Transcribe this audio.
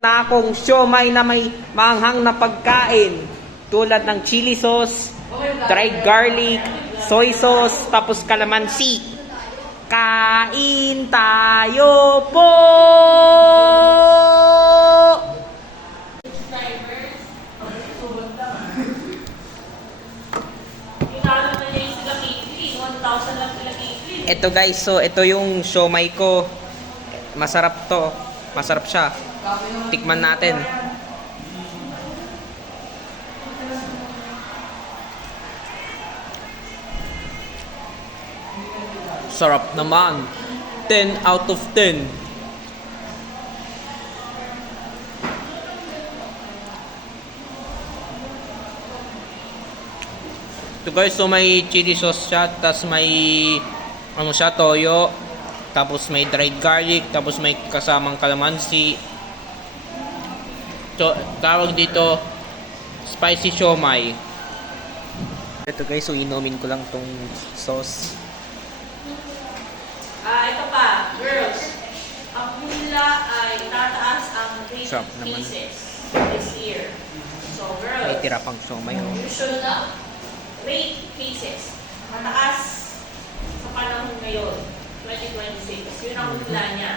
Na akong siomay na may maanghang na pagkain tulad ng chili sauce, dried garlic, soy sauce, tapos calamansi. Kain tayo po! Ito guys, so ito yung siomay ko. Masarap to. Masarap siya. Tikman natin. Sarap naman. 10 out of 10. Ito guys, so may chili sauce siya, tapos may ano siya, toyo, tapos may dried garlic, tapos may kasamang calamansi. So, tawag dito spicy siomai. Ito guys, so inumin ko lang tong sauce. Ito pa, girls. Ang hula ay tataas ang weight Sarap naman. pieces this year. So, girls, May tira pang siomai. Oh. you should weight pieces. Mataas sa panahon ngayon, 2026. Yun ang hula niya.